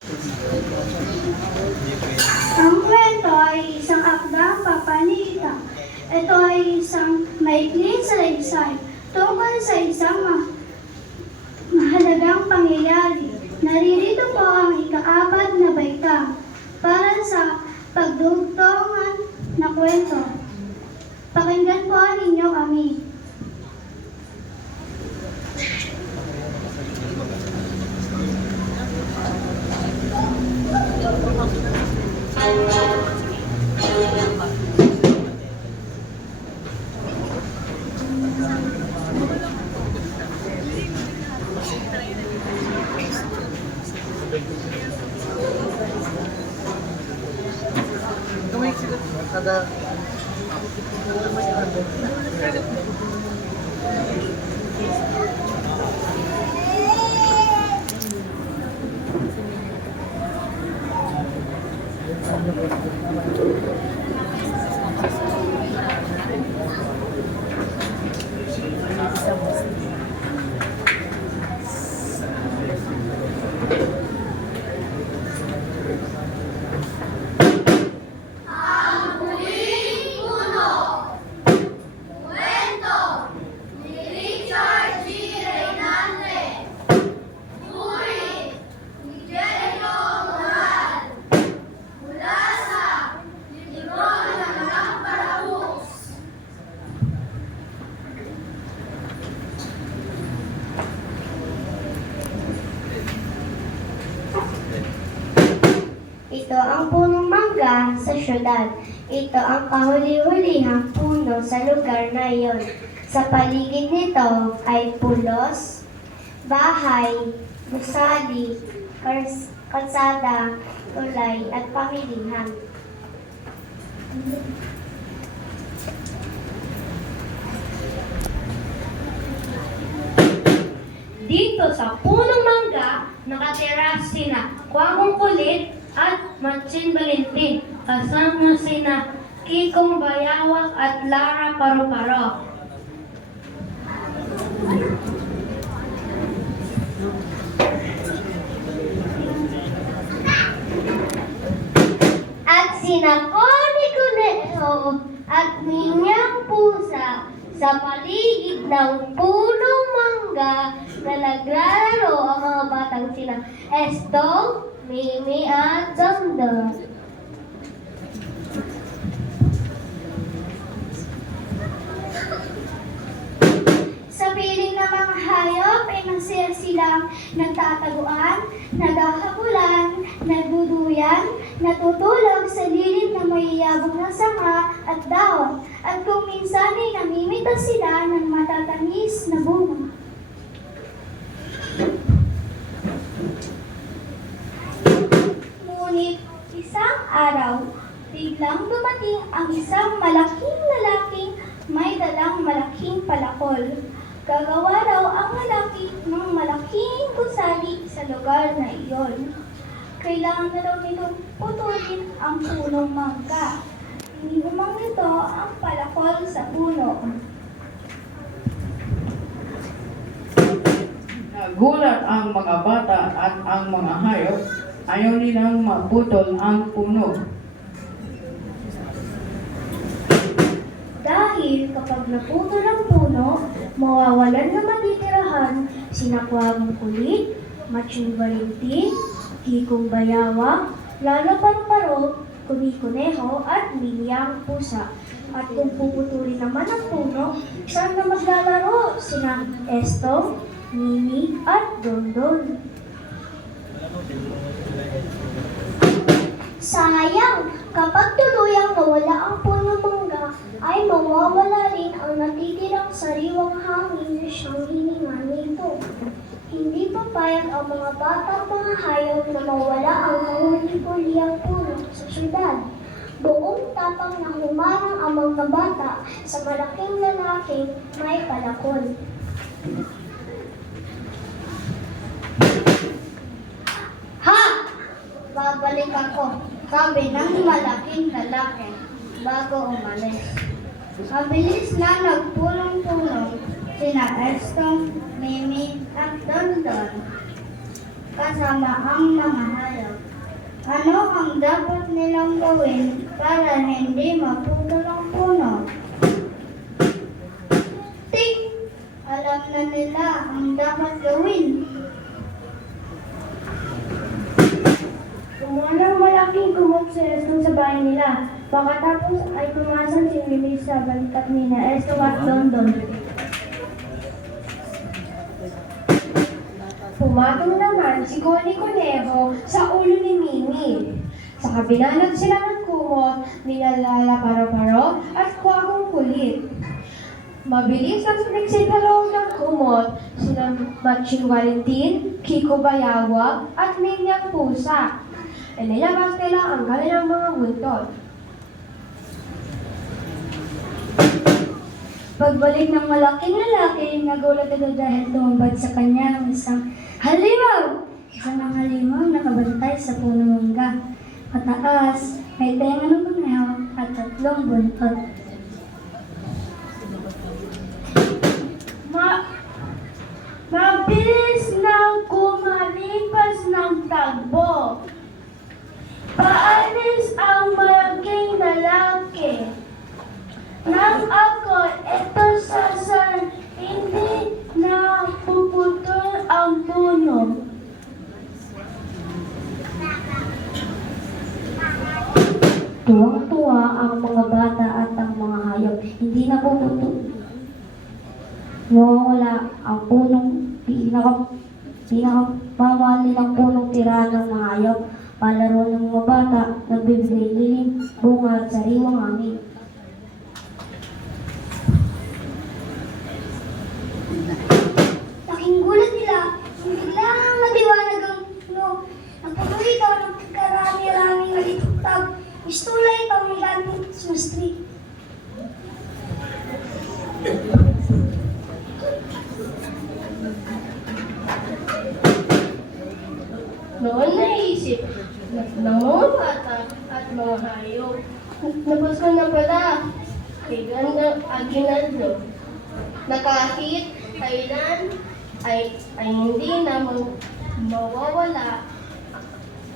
Ang kwento ay isang akdang papalitan. Ito ay isang maikling salaysay tungkol sa isang mahalagang pangyayari. Naririto po ang ika-4 na baita para sa pagdugtungan na kwento. Pakinggan po ninyo kami. Ito ang punong mangga sa syudad. Ito ang kahuli-hulihang puno sa lugar na iyon. Sa paligid nito ay pulos, bahay, gusali, kalsada, tulay at pamilihan. Dito sa punong mangga, nakatira sina Kwangong Kulit at Matsin Valentin, kasama sina Kikong Bayawak at Lara Paru-Paro. At sina Connie Conejo at Minyang Pusa sa paligid ng punong mangga na naglalaro ang mga batang sina Estong, Mimi at Dondon. Sa piling ng mga hayop ay masaya silang nagtataguan, naghahabulan, nagduduyan, natutulog sa lilim na mayayabong na sanga at dahon, at kung minsan ay namimita sila ng matatamis na bunga. Ngunit isang araw, biglang dumating ang isang malaking lalaking may dalang malaking palakol. Gagawa raw ang lalaki ng malaking gusali sa lugar na iyon. Kailangan na daw nitong putulin ang punong mangga. Hinumang nito ang palakol sa puno. Nagulat ang mga bata at ang mga hayop. Ayaw nilang maputol ang puno. Dahil kapag naputol ang puno, mawawalan na matitirahan sina Kwangong Kulit, Matsin Valentin, Kikong Bayawak, Lara Paru-Paro, Conejo at Minyang Pusa. At kung puputulin naman ang puno, saan na maglalaro sina Estong, Mimi at Dondon? Sayang! Kapag tuluyang nawala ang puno mangga, ay mawawala rin ang natitirang sariwang hangin na siyang hininga nito. Hindi papayag ang mga bata at mga hayop na mawala ang kahuli-hulihang puno sa syudad. Buong tapang na humarang ang mga bata sa malaking lalaking may palakol. Ha! Babalik ako, sabi ng malaking lalaki bago umalis. Mabilis na nagpulong-pulong sina Estong, Mimi at Dondon kasama ang mga hayop. Ano ang dapat nilang gawin para hindi maputol ang puno? Ting! Alam na nila ang dapat gawin. Kumuha ng malaking kumot si Estong sa bahay nila. Pagkatapos ay pumasok si Mimi sa balikat ni na Estong at Dondon. Pumatong naman si Connie Conejo sa ulo ni Mimi. Sa kabinalag sila ng kumot, ninalala paro-paro at kwakong kulit. Mabilis ang sumiksik sa loob ng kumot, sina Matching Valentin, Kiko Bayawag at Minyang Pusa. Inilabas nila ang kanilang mga buntot. Pagbalik ng malaking lalaki, nagulat ito dahil tumambad sa kanya ang isang halimaw. Isang mga halimaw nakabantay sa punong mangga. Mataas, may tenga ng kuneho at 3 buntot. Mabilis nang kumalipas ng tagbo. Paalis ang malaking lalaki. Nang ako ito sasan, hindi na puputol ang puno. Tuwang-tuwa ang mga bata at ang mga hayop. Hindi na puputol. Nawawala ang punong pinakabawal nilang punong tirahan ng mga hayop. Palaro ng mga bata, nagbibigay lilim, bunga at sariwang hangin. Laking gulat nila, biglang matiwanag ang puno. Nagpatuloy ito ng karami-raming nalitugtag. Istulay ito ang gamit sa Christmas tree. Noon naisip ng mga bata at mga hayop. Napasko na pala kay Gandang Aguinaldo na kahit kailan ay hindi na mawawala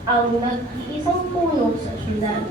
ang nag-iisang puno sa syudad.